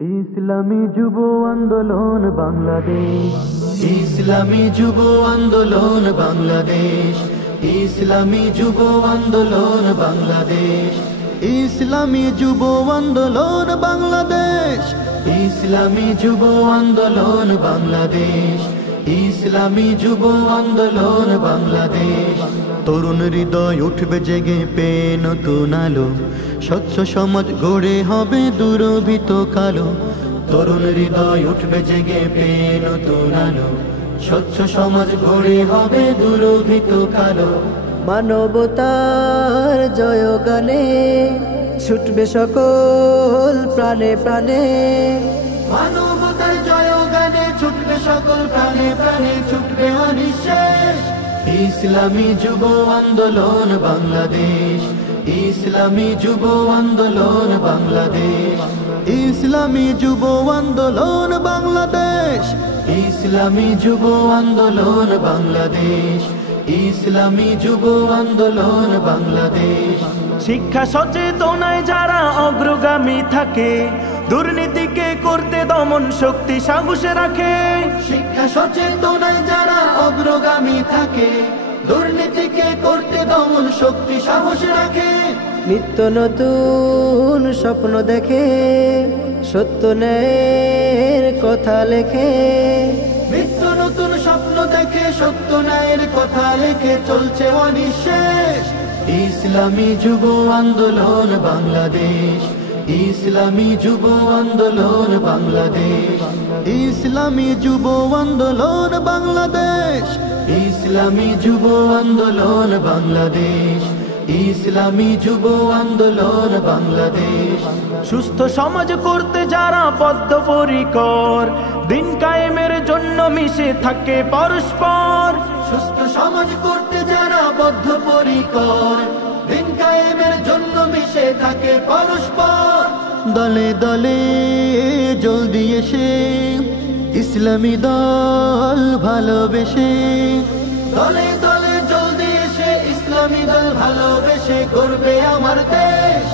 ইসলামী যুব আন্দোলন বাংলাদেশ, ইসলামী যুব আন্দোলন বাংলাদেশ, ইসলামী যুব আন্দোলন বাংলাদেশ, ইসলামী যুব আন্দোলন বাংলাদেশ, ইসলামী যুব আন্দোলন বাংলাদেশ, ইসলামী যুব আন্দোলন বাংলাদেশ। তরুণ হৃদয় উঠবে জেগে পেয়ে নতুন আলো, স্বচ্ছ সমাজ গড়ে হবে দুরভিত কালো। তরুণ হৃদয় উঠবে জেগে পেয়ে নতুন আলো, স্বচ্ছ সমাজ গড়ে হবে দুরভিত কালো। মানবতার জয়গানে ছুটবে সকল প্রাণে প্রাণে, মানবতার জয়গানে ছুটবে সকল প্রাণে প্রাণে, ছুটবে অনিঃশেষ। ইসলামী যুব আন্দোলন বাংলাদেশ, ইসলামী যুব আন্দোলন বাংলাদেশ, ইসলামী যুব আন্দোলন বাংলাদেশ, ইসলামী যুব আন্দোলন বাংলাদেশ, ইসলামী যুব আন্দোলন বাংলাদেশ। শিক্ষা সচেতনায় যারা অগ্রগামী থাকে, দুর্নীতিকে করতে দমন শক্তি সাহসে রাখে। শিক্ষা সচেতনায় যারা অগ্রগামী থাকে, দুর্নীতিকে করতে দমন শক্তি সাহস রাখে। নিত্য নতুন স্বপ্ন দেখে, সত্য ন্যায়ের কথা লেখে। নিত্য নতুন স্বপ্ন দেখে, সত্য ন্যায়ের কথা লেখে, চলছে অনিঃশেষ। ইসলামী যুব আন্দোলন বাংলাদেশ, ইসলামী যুব আন্দোলন বাংলাদেশ, ইসলামী যুব আন্দোলন বাংলাদেশ, ইসলামী যুব আন্দোলন বাংলাদেশ, ইসলামী যুব আন্দোলন বাংলাদেশ। সুস্থ সমাজ করতে যারা বদ্ধপরিকর, দিন কায়েমের জন্য মিশে থাকে পরস্পর। সুস্থ সমাজ করতে যারা বদ্ধপরিকর, দিন কায়েমের জন্য মিশে থাকে পরস্পর। দলে দলে জলদি এসে ইসলামী দল ভালোবেসে, দলে দলে জলদি এসে ইসলামী দল ভালোবেসে করবে আমার দেশ।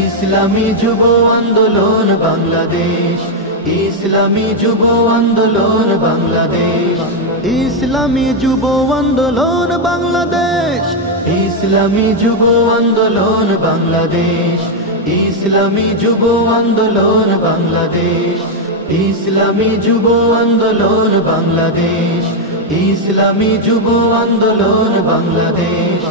ইসলামী যুব আন্দোলন বাংলাদেশ, ইসলামী যুব আন্দোলন বাংলাদেশ, ইসলামী যুব আন্দোলন বাংলাদেশ, ইসলামী যুব আন্দোলন বাংলাদেশ, ইসলামী যুব আন্দোলন বাংলাদেশ, ইসলামী যুব আন্দোলন বাংলাদেশ, ইসলামী যুব আন্দোলন বাংলাদেশ।